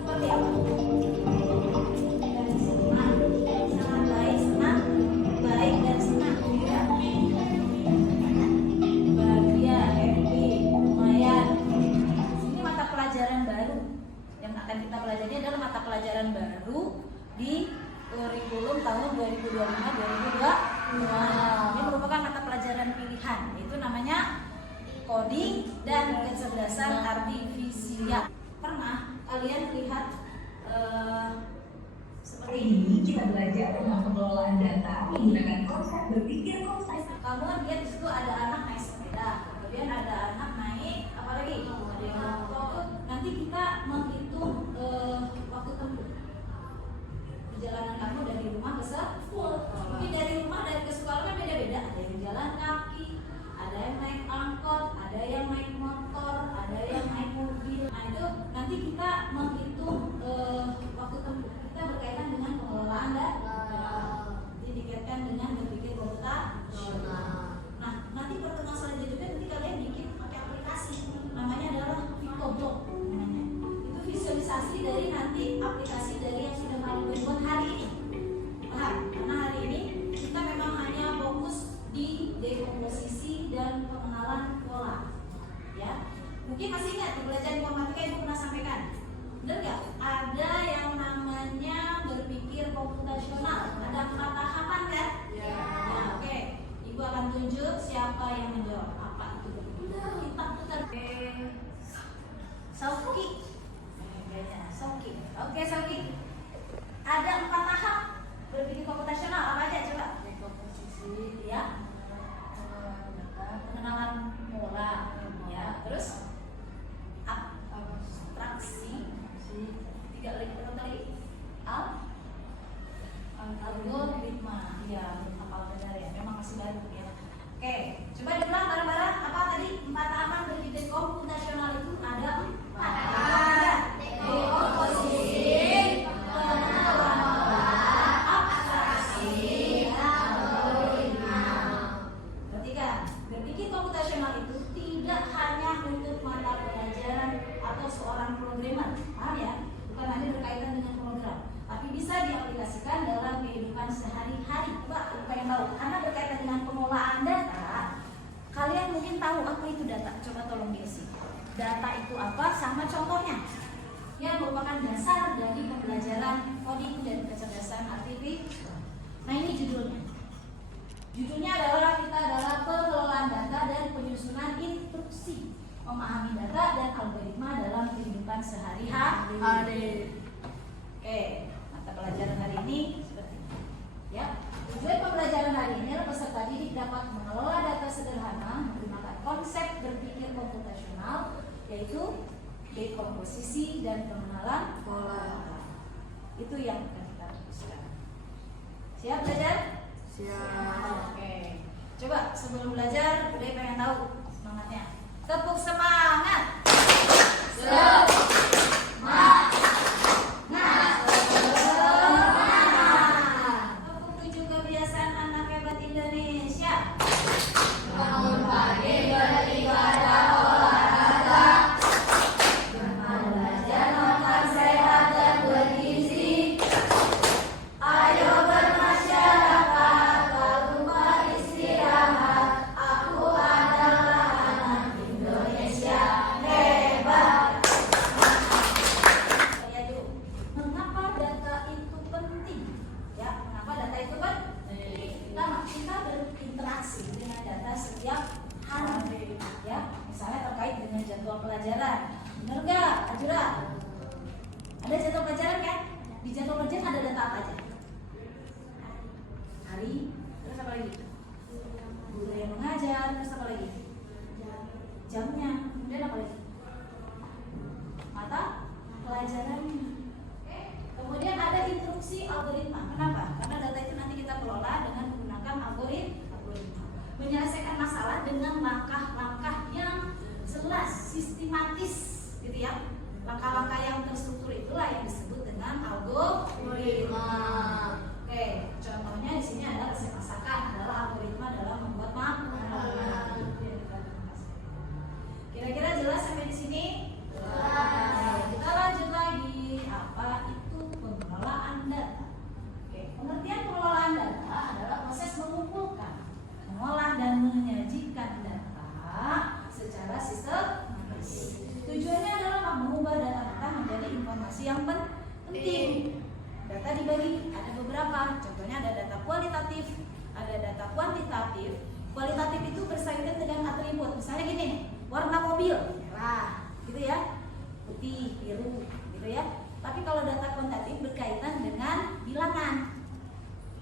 seperti apa? Dan senang, sangat baik, senang, baik dan senang, ya. Bahagia, happy, lumayan. Ini mata pelajaran baru yang akan kita pelajari adalah mata pelajaran baru di kurikulum tahun 2025-2026. Ini merupakan mata pelajaran pilihan, yaitu namanya coding dan kecerdasan artifisial. Pernah kalian lihat seperti ini? Kita belajar tentang pengelolaan data menggunakan konsep berpikir konsep. Kamu lihat di situ ada anak naik sepeda, kemudian ada anak naik apa lagi? Ada yang motor. Nanti kita menghitung waktu tempuh perjalanan kamu dari rumah ke sekolah. Mungkin dari rumah ke sekolah kan beda-beda. Ada yang jalan kaki, ada yang naik angkot, ada yang naik motor, ada yang naik mobil. Nah itu nanti kita menghitung waktu tempuh. Kita berkaitan dengan pengelolaan data. Jadi dikaitkan dengan berpikir komputasional. Nah nanti pertemuan selanjutnya nanti kalian bikin pakai aplikasi. Namanya adalah Victoblog. Namanya. Itu visualisasi dari nanti aplikasi dari yang sudah kalian buat hari ini. Paham? Karena hari ini kita memang hanya fokus di dekomposisi dan pengenalan pola, ya. Mungkin masih ingat di pelajaran informatika Ibu pernah sampaikan, benar nggak? Ada yang namanya berpikir komputasional, ada 4 tahapan kan? Ya. Ya, oke. Ibu akan tunjuk siapa yang menjawab apa itu. Kita putar. Sauki. Sauki. Oke, Sauki. Ada 4 tahap berpikir komputasional, apa aja coba? Dekomposisi, ya. Pengenalan pola, ya. Terus abstraksi, 3 lagi. Algoritma, ya. Hafal benar ya. Memang masih baru ya. Oke, coba diulang bareng-bareng. Apa tadi? 4 tahapan berpikir komputasional itu ada 4. Ada dekomposisi, pengenalan pola, abstraksi, algoritma. Perhatikan, berpikir komputasional itu tidak hanya untuk mata pelajaran atau seorang programmer, paham ya? Bukan hanya berkaitan dengan program, tapi bisa diaplikasikan dalam kehidupan sehari-hari. Coba pengen tahu, karena berkaitan dengan pengelolaan data, kalian mungkin tahu apa itu data. Coba tolong diisi. Data itu apa? Sama contohnya, yang merupakan dasar dari pembelajaran coding dan kecerdasan artifisial. Nah ini judulnya. Judulnya adalah pengelolaan data dan penyusunan instruksi, memahami data dan algoritma dalam kehidupan sehari-hari. Oke, mata pelajaran hari ini seperti ini. Ya, tujuan pembelajaran hari ini adalah peserta didik dapat mengelola data sederhana menggunakan konsep berpikir komputasional, yaitu dekomposisi dan pengenalan pola. Itu yang akan kita rumuskan. Siap belajar? Siap. Oke. Coba sebelum belajar, udah pengen tahu semangatnya. Tepuk semangat. Tepuk tujuh kebiasaan anak hebat Indonesia. Bangun pagi beribadah olahraga. Belajar makan sehat dan bergizi. Ayo bermasyarakat, tak lupa istirahat. Aku adalah anak Indonesia hebat. Lihat dulu, mengapa data itu penting? Ya, mengapa data itu penting? Pertama, kita berinteraksi dengan data setiap hari. Ya, misalnya terkait dengan jadwal pelajaran. Benar nggak, Ajura? Ada jadwal pelajaran kan? Di jadwal pelajaran ada data apa aja? Hari, terus apa lagi? Guru yang mengajar, terus apa lagi? Jamnya, kemudian apa lagi? Mata pelajarannya. Kemudian ada instruksi algoritma. Kenapa? Karena data itu nanti kita kelola dengan menggunakan algoritma. Menyelesaikan masalah dengan langkah-langkah yang jelas, sistematis, gitu ya. Langkah-langkah yang terstruktur itulah yang disebut dengan algoritma. Oke, contohnya di sini ada resep masakan adalah algoritma dalam membuat makanan. Kira-kira informasi yang penting. Data dibagi ada beberapa, contohnya ada data kualitatif, ada data kuantitatif. Kualitatif itu berkaitan dengan atribut, misalnya gini, warna mobil merah, gitu ya, putih, biru, gitu ya. Tapi kalau data kuantitatif berkaitan dengan bilangan.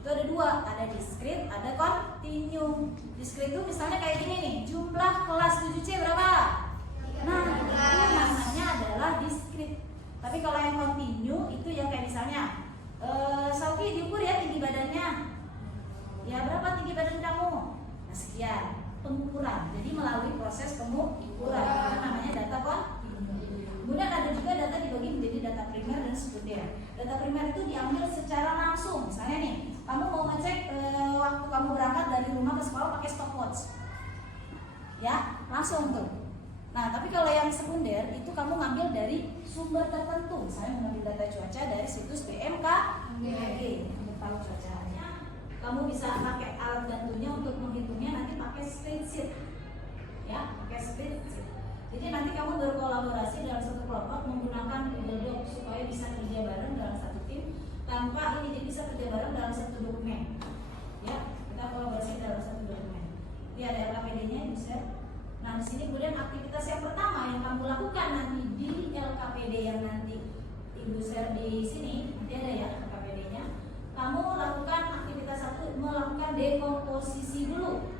Itu ada dua, ada diskrit, ada kontinu. Diskrit itu misalnya kayak gini nih, jumlah kelas 7C berapa? Nah, itu namanya adalah diskrit. Tapi kalau yang kontinu itu yang kayak misalnya, Sauki diukur ya tinggi badannya. Ya berapa tinggi badan kamu? Nah sekian, pengukuran. Jadi melalui proses pengukuran, itu namanya data kontinu. Kemudian ada juga data dibagi menjadi data primer dan sekunder. Data primer itu diambil secara langsung. Misalnya nih, kamu mau ngecek waktu kamu berangkat dari rumah ke sekolah pakai stopwatch, ya langsung tuh. Nah tapi kalau yang sekunder itu kamu ngambil dari sumber tertentu. Misalnya mengambil data cuaca dari situs BMKG untuk tahu cuacanya. Kamu bisa pakai alat bantunya untuk menghitungnya, nanti pakai spreadsheet, ya pakai spreadsheet. Jadi nanti kamu berkolaborasi dalam satu kelompok menggunakan Google Docs supaya bisa kerja bareng dalam satu tim tanpa ini, jadi bisa kerja bareng dalam satu dokumen. Ya, kita kolaborasi dalam satu dokumen. Ini ada LKPD-nya, bisa. Nah, di sini kemudian aktivitas yang pertama yang kamu lakukan nanti di LKPD yang nanti Ibu share di sini, nanti ada ya LKPD-nya. Kamu lakukan aktivitas satu, melakukan dekomposisi dulu.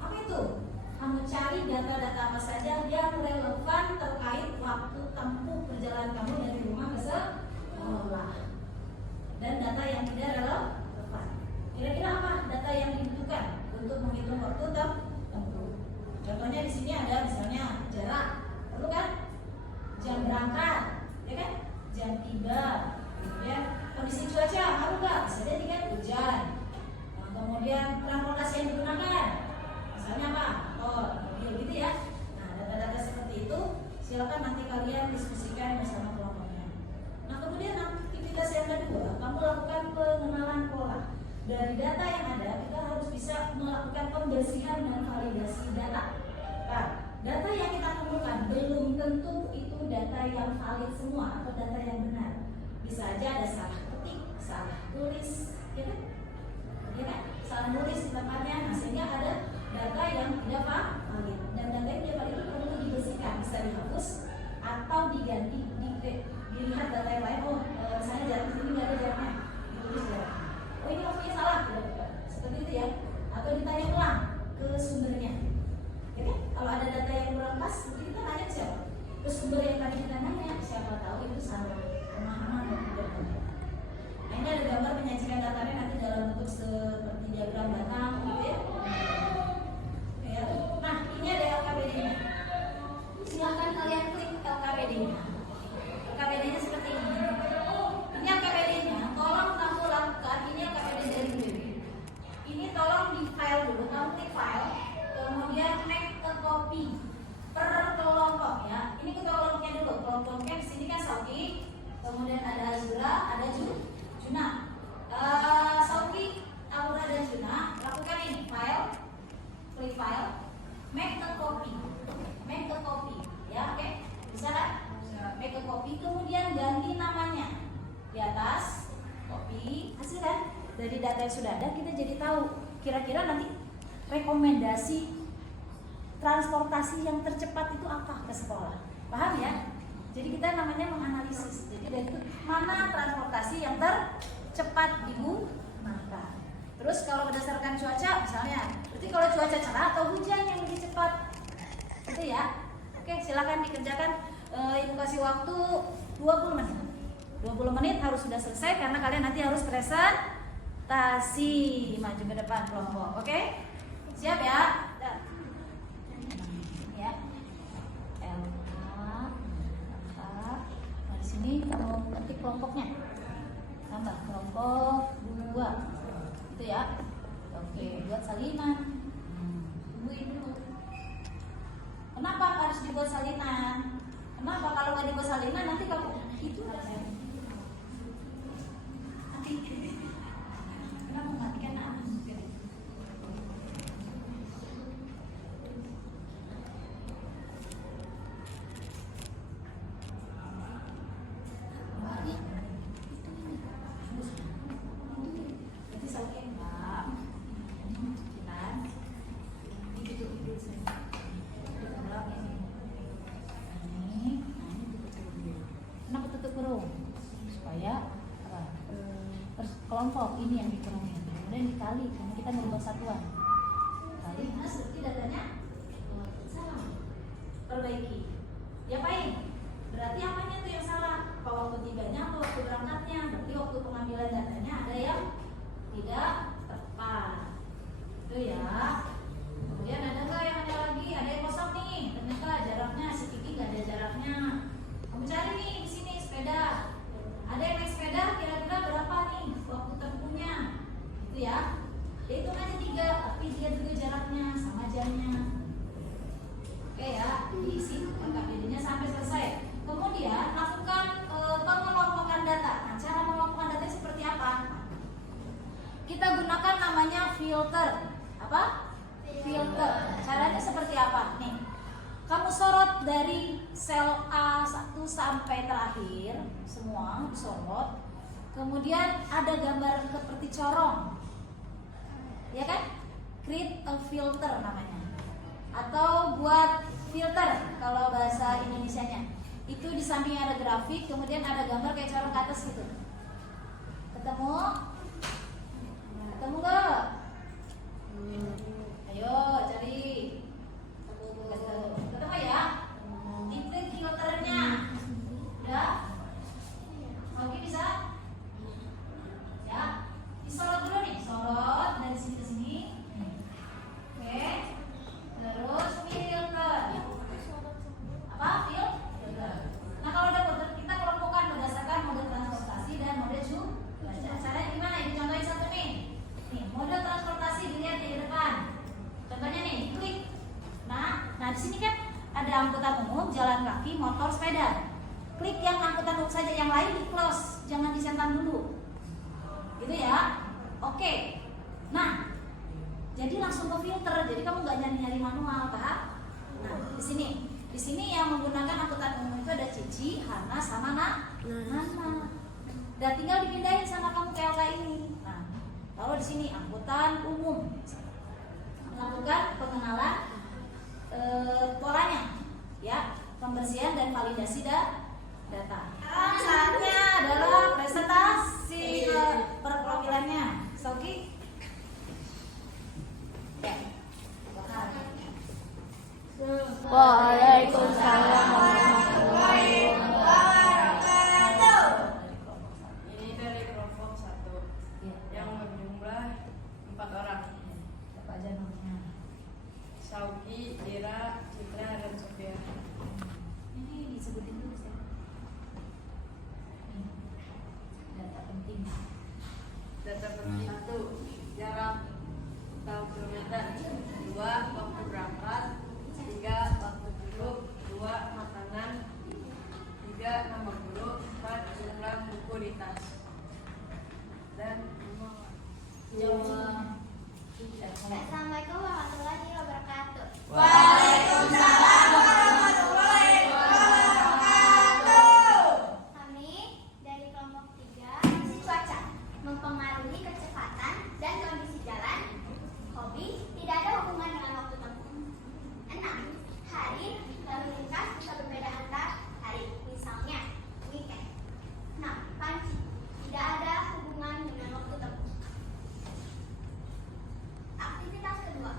Apa itu? Kamu cari data-data apa saja yang relevan terkait waktu tempuh perjalanan kamu dari rumah ke sekolah, dan data yang tidak relevan. Kira-kira apa data yang dibutuhkan untuk menghitung waktu tempuh? Contohnya di sini ada misalnya jarak, perlu kan? Jam berangkat, ya kan? Jam tiba, kemudian kondisi cuaca, perlu nggak? Bisa jadi kan hujan. Nah, kemudian transportasi yang digunakan, misalnya apa? Mobil gitu ya. Nah, data-data seperti itu silakan nanti kalian diskusikan bersama kelompoknya. Nah, kemudian aktivitas yang kedua, kamu lakukan pengenalan pola. Dari data yang ada, kita harus bisa melakukan pembersihan dan validasi data. Nah, data yang kita kumpulkan belum tentu itu data yang valid semua atau data yang benar. Bisa aja ada salah ketik, salah tulis, ya kan? Ya kan? Salah nulis di tempatnya, nah sehingga ada data yang tidak valid, dan data yang tidak valid itu perlu dibersihkan, bisa dihapus atau diganti, dilihat data yang lain. Oh, misalnya jarak ini nggak ada jaraknya, ditulis jaraknya. Oh ini maksudnya salah, seperti itu ya. Atau ditanya ulang ke sumbernya. Ya kan? Kalau ada data yang kurang pas, kita tanya ke siapa? Ke sumber yang tadi kita nanya, siapa tahu itu salah pemahaman dan tidak benar. Nah ini ada gambar menyajikan datanya nanti dalam bentuk seperti diagram batang gitu ya. Nah, ini ada LKPD-nya. Silahkan kalian klik LKPD-nya. LKPD-nya seperti ini. Ini LKPD-nya, tolong kamu lakukan. Ini LKPD dari BB. Ini tolong di file dulu, kamu klik file, kemudian make a copy per kelompok ya. Ini ke kelompoknya dulu. Kelompoknya di sini kan Sauki, kemudian ada Azura, ada Juna. Sauki, Aura dan Juna, lakukan ini file. Klik file, make a copy, ya, oke? Bisa kan? Make a copy, kemudian ganti namanya di atas, copy, hasil kan? Dari data yang sudah ada kita jadi tahu kira-kira nanti rekomendasi transportasi yang tercepat itu apa ke sekolah, paham ya? Jadi kita namanya menganalisis. Jadi dari itu mana transportasi yang tercepat digunakan. Terus kalau berdasarkan cuaca misalnya, berarti kalau cuaca cerah atau hujan yang lebih cepat, gitu ya. Oke, silakan dikerjakan. Ibu kasih waktu 20 menit. 20 menit harus sudah selesai karena kalian nanti harus presentasi maju ke depan kelompok. Oke? Siap ya? Ya. Nah, di sini kamu ketik kelompoknya. Tambah kelompok 2. Itu ya. Oke, buat salinan. Tungguin dulu. Kenapa harus dibuat salinan? Kenapa kalau nggak dibuat salinan nanti kamu itu nanti kenapa matikan apa? supaya apa? Kelompok ini yang dikurangin, kemudian dikali karena kita merubah satuan. Kali mas berarti datanya salah. Perbaiki. Diapain? Berarti apanya tuh yang salah? Apa waktu tiganya atau waktu berangkatnya? Berarti waktu pengambilan datanya ada yang tidak tepat. Itu ya. Kemudian ada nggak yang ada lagi? Ada yang kosong nih. Ternyata jaraknya si Kiki nggak ada jaraknya. Kamu cari nih di sini sepeda. Ada yang naik sepeda kira-kira berapa nih waktu tempuhnya? Itu ya. Hitung aja 3, tapi dia juga jaraknya sama jamnya. Oke ya, diisi KPD-nya sampai selesai. Kemudian lakukan pengelompokan data. Nah, cara mengelompokkan data seperti apa? Kita gunakan namanya filter. Apa? Filter. Caranya seperti apa? Nih, kamu sorot dari sel A1 sampai terakhir, semua disorot. Kemudian ada gambar seperti corong, ya kan? Create a filter namanya, atau buat filter kalau bahasa Indonesianya. Itu di sampingnya ada grafik, kemudian ada gambar kayak corong ke atas gitu. Ketemu? Ketemu nggak? Ayo cari. Ketemu ya? Itu filternya. Udah? Oke bisa? Ya. Disorot dulu nih, sorot dari sini ke sini. Oke. Terus filter. Apa? Filter. Nah kalau udah filter, kita kelompokkan berdasarkan mode transportasi dan mode cuaca. Caranya gimana? Ini contohin satu nih. Nih, mode transportasi dilihat di depan. Contohnya nih, klik. Nah di sini kan ada angkutan umum, jalan kaki, motor, sepeda. Klik yang angkutan umum saja, yang lain di close, jangan disentan dulu. Gitu ya. Oke. Nah, jadi langsung ke filter. Jadi kamu nggak nyari-nyari manual, paham? Nah, di sini yang menggunakan angkutan umum itu ada Cici, Hana, sama Nana. Dan tinggal dipindahin sama kamu ke LK ini. Nah, kalau di sini angkutan umum, melakukan pengenalan polanya, ya, pembersihan dan validasi data. Saatnya adalah presentasi perwakilannya. Soki. Ya. Waalaikumsalam warahmatullahi wabarakatuh. Ini dari kelompok 1 yang berjumlah 4 orang. Apa aja namanya? Sauki, Ira, Citra, dan Sofia. Ini disebutin dulu saya. Data penting. Data penting 1, jarak 6 km, 2, waktu berangkat, 3, waktu duduk, 2, makanan, 3, nama guru, 4, jumlah buku di tas, dan 5. Jawab. Assalamualaikum warahmatullahi wabarakatuh. Waalaikumsalam warahmatullahi wabarakatuh. Kami dari kelompok 3, isi cuaca mempengaruhi kecepatan dan kondisi jalan. Hobi tidak ada hubungan dengan waktu tempuh. 6, hari lalu lintas bisa berbeda antar hari, misalnya weekend. 6, panci tidak ada hubungan dengan waktu tempuh. Aktivitas kedua,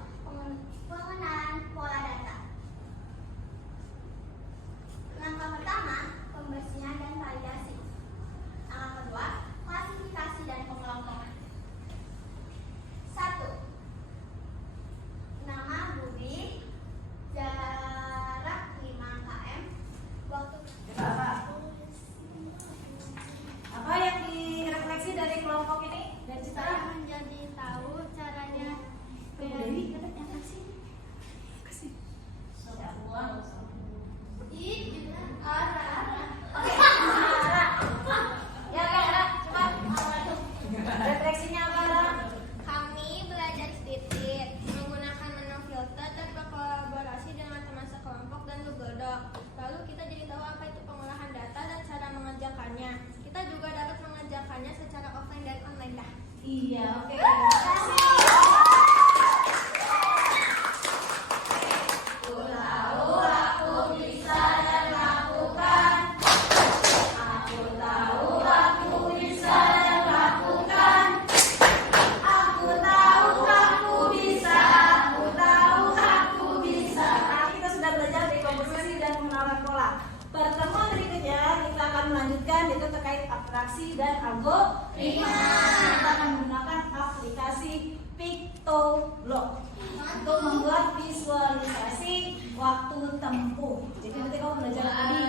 pengenalan pola data. Langkah pertama, pembersihan dan validasi. Langkah kedua, klasifikasi dan pengelompokan. 1. Nama Budi, jarak 5 km, waktu Apa yang direfleksi dari kelompok ini? Dan kita Citra? menjadi tahu caranya Dewi, katanya apa sih? Kasih. Saya ulang. Oke, Ara. Ya, Ara, coba. Refleksinya apa, Ara? Kami belajar sedikit menggunakan menu filter dan berkolaborasi dengan teman sekelompok dan Google Doc. Lalu kita jadi tahu apa itu pengolahan data dan cara mengerjakannya. Kita juga dapat mengerjakannya secara offline dan online dah. Iya, oke. Terima kasih. Aku tahu aku bisa dan lakukan. Aku tahu aku pelajaran itu terkait abstraksi dan algoritma. Kita akan menggunakan aplikasi Pictolog untuk membuat visualisasi waktu tempuh. Jadi nanti kamu belajar tadi